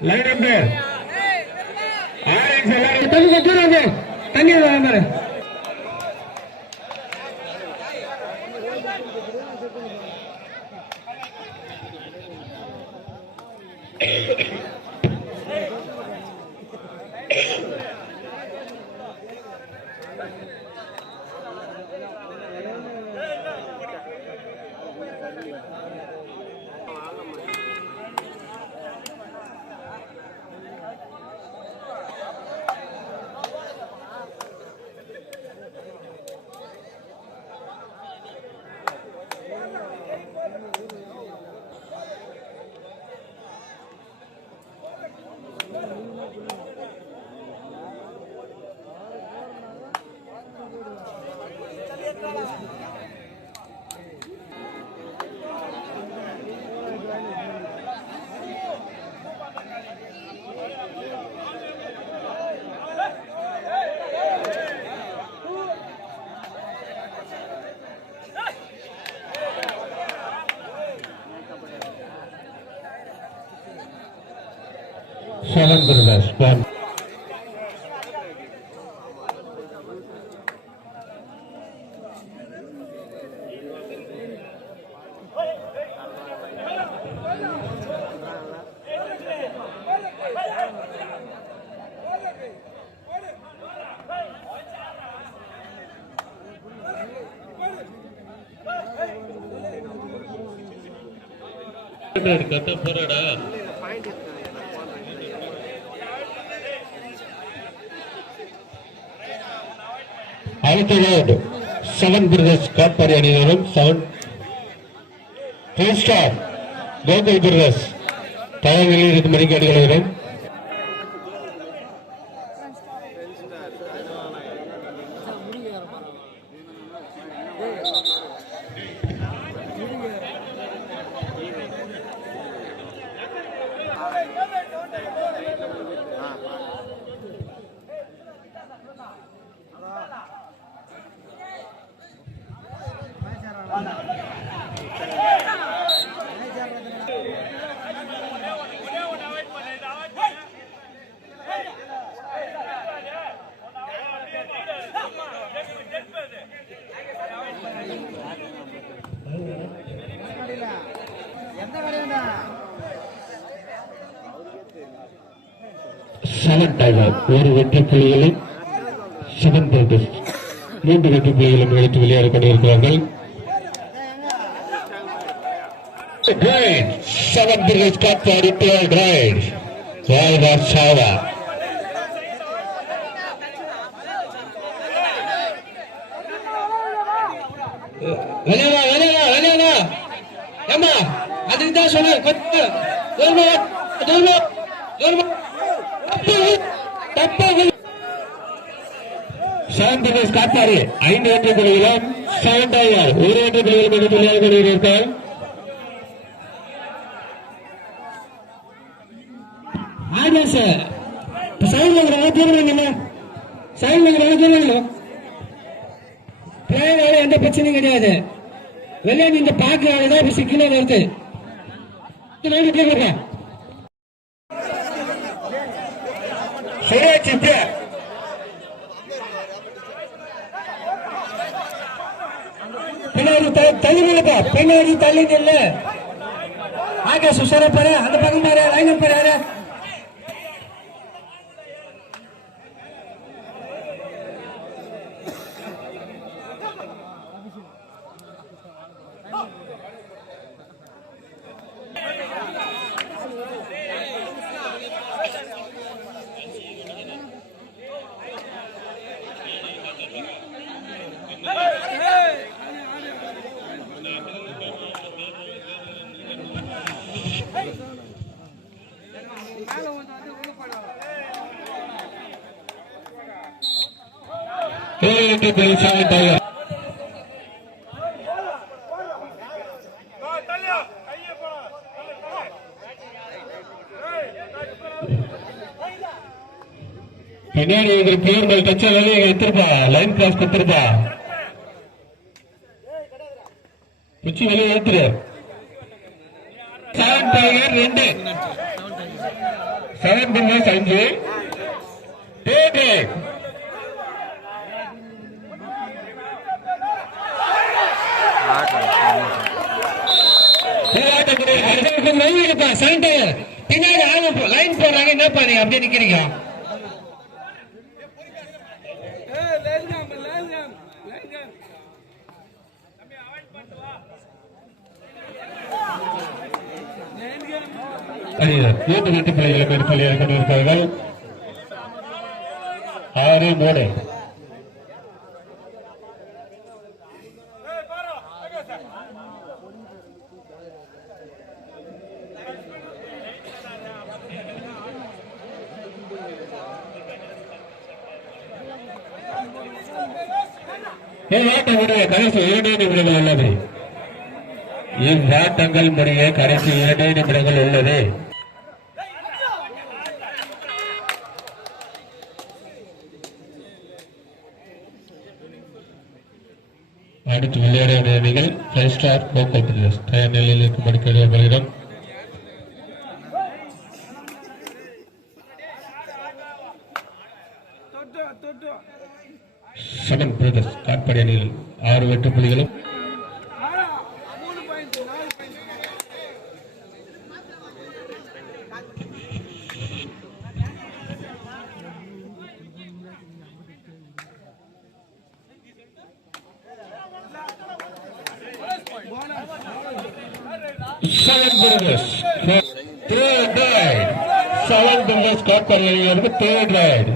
Line up orange எல்லாரும் தண்ணி கொட்டுறாங்க தண்ணி வாங்க Seven brothers, one. கத்த போறாடா அடுத்த ரோடு செவன் பிரதர்ஸ் காட்பாடி அணியினரும் seven three star Gokul brothers தயார் நிலையில் இருக்கும் மணிக்கு அணிகளும் செவன் டைவர் ஒரு வெற்றி புள்ளிகளை செவன் பிரதர்ஸ் மூன்று வெற்றி புள்ளிகளும் எடுத்து விளையாடி கொண்டிருக்கிறார்கள். Right. Seven brothers Katpadi third right. சாவா விளையாடா விளையாடா விளையாடா ஏமா அதுக்கு தான் சொன்னேன் கொஞ்சம் தூரமா தூரமா தூரமா தப்பாக செவன் ஐந்து வெற்றி புள்ளிகளும் செவன் ஒரு வெற்றி புள்ளிகளும் என்று விளையாடி கொண்டிருக்கிறார்கள் ஆமா சார் சைடுல இருக்கிறவங்க தீர்மானம் இல்லை சைடுல இருக்கிறவங்க தூரம் இல்லை எந்த பிரச்சனையும் கிடையாது. வெளியே இந்த பார்க்கறதால தான் இப்ப சிக்கலே வருது. லைன் கேட்க பின்னாடி த- தள்ளி நில்லுப்பா பின்னாடி தள்ளி நில்லு. ஆகாஷ் உஷாரா பாரு அந்த பக்கம் பாரு லைன் பாரு யாரு ஏழு வெற்றி பின்னாடி டச் ஆகவே எடுத்துருப்பா லைன் கிராஸ் கொடுத்துருப்பா? குச்சி வெளியே எடுத்துரு. செவன் டைகர் ரெண்டு. செவன் பின்னர்ஸ் அஞ்சு. பின்னாடி ஆளு லைன் போடுறாங்க. என்ன பாருங்க அப்படியே நிக்கிறீங்க. மூன்று வெற்றி பிள்ளைகளை மேற்கொள்ளியாக கொண்டிருக்கிறார்கள் ஆறு மூணு. இவ்வாட்டமுடைய கடைசி இரண்டு நிமிடங்கள் உள்ளது. இவ்வாட்டங்கள் முடிய கடைசி இரண்டு நிமிடங்கள் உள்ளது. அடுத்து விளையாட அணிகள் ஃபைவ் ஸ்டார் கோகோ பிளேயர்ஸ் தயார் நிலையில் இருக்கும்படி கேட்கப்படுகிறோம் செவன் பிரதர்ஸ் காட்பாடி அணியில் ஆறு வெற்றி புள்ளிகளும் seven brothers. Third ride. Seven brothers Katpadi அணியிலிருந்து third ride.